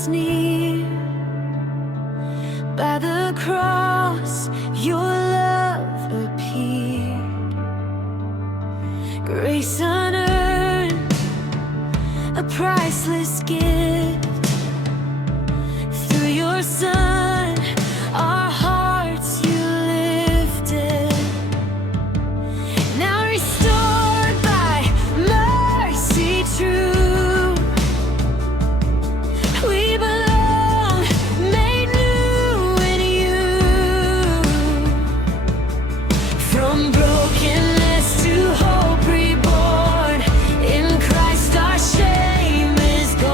us near. By the cross, your love appeared. Grace unearned, a priceless gift. Through your Son, our hearts you lifted. Now restored by mercy true, we belong, made new in you. From brokenness to hope reborn, in Christ our shame is gone.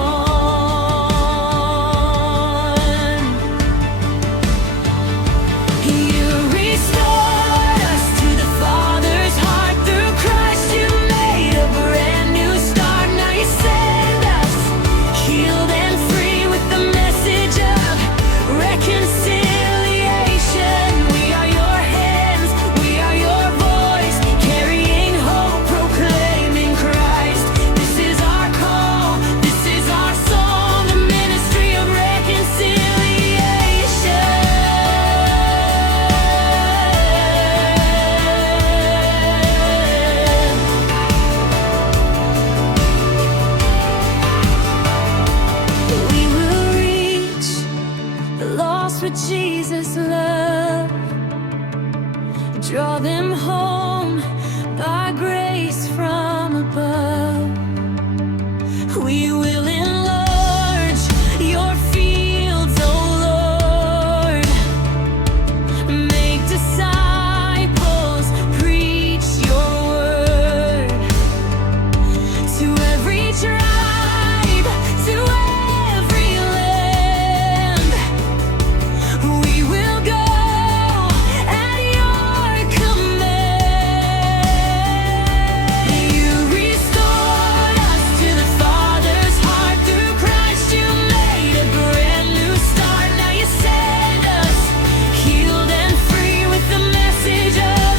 You restored us to the Father's heart. Through Christ you made a brand new start. Now you send us, healed and free, with the message of reconciliation. We are your hands, we are your voice, carrying hope, proclaiming Christ. This is our call, this is our song, the ministry of reconciliation. We will reach the lost with Jesus' love, draw them home by grace from above. We will enlarge your fields, oh Lord, make disciples, preach your word to every tribe, to every land. We will go at your command. You restored us to the Father's heart. Through Christ you made a brand new start. Now you send us, healed and free, with the message of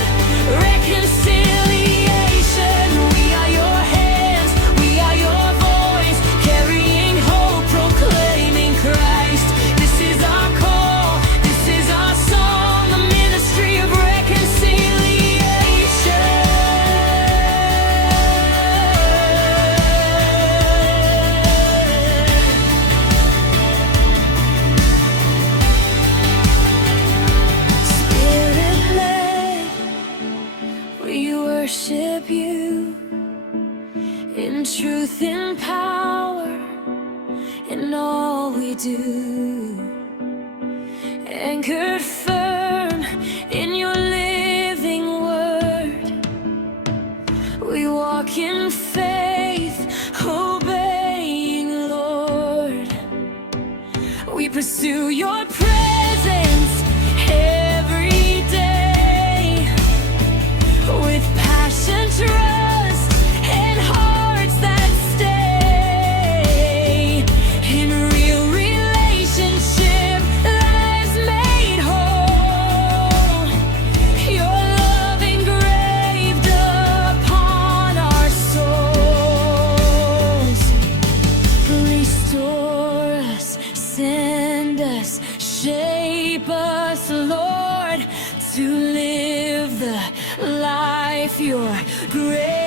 reconciliation. We are your hands, we are your voice, carrying hope, proclaiming Christ. This is our call, this is our song, the ministry of reconciliation. Spirit-led, we worship you in truth and power in all we do. Anchored firm in your living word, we walk in faith, obeying, Lord. We pursue your presence every day, with passion, trust, and hearts that stay in real relationship, lives made whole. Your love engraved upon our souls. Restore us, send us, shape us, Lord, to live the life your grace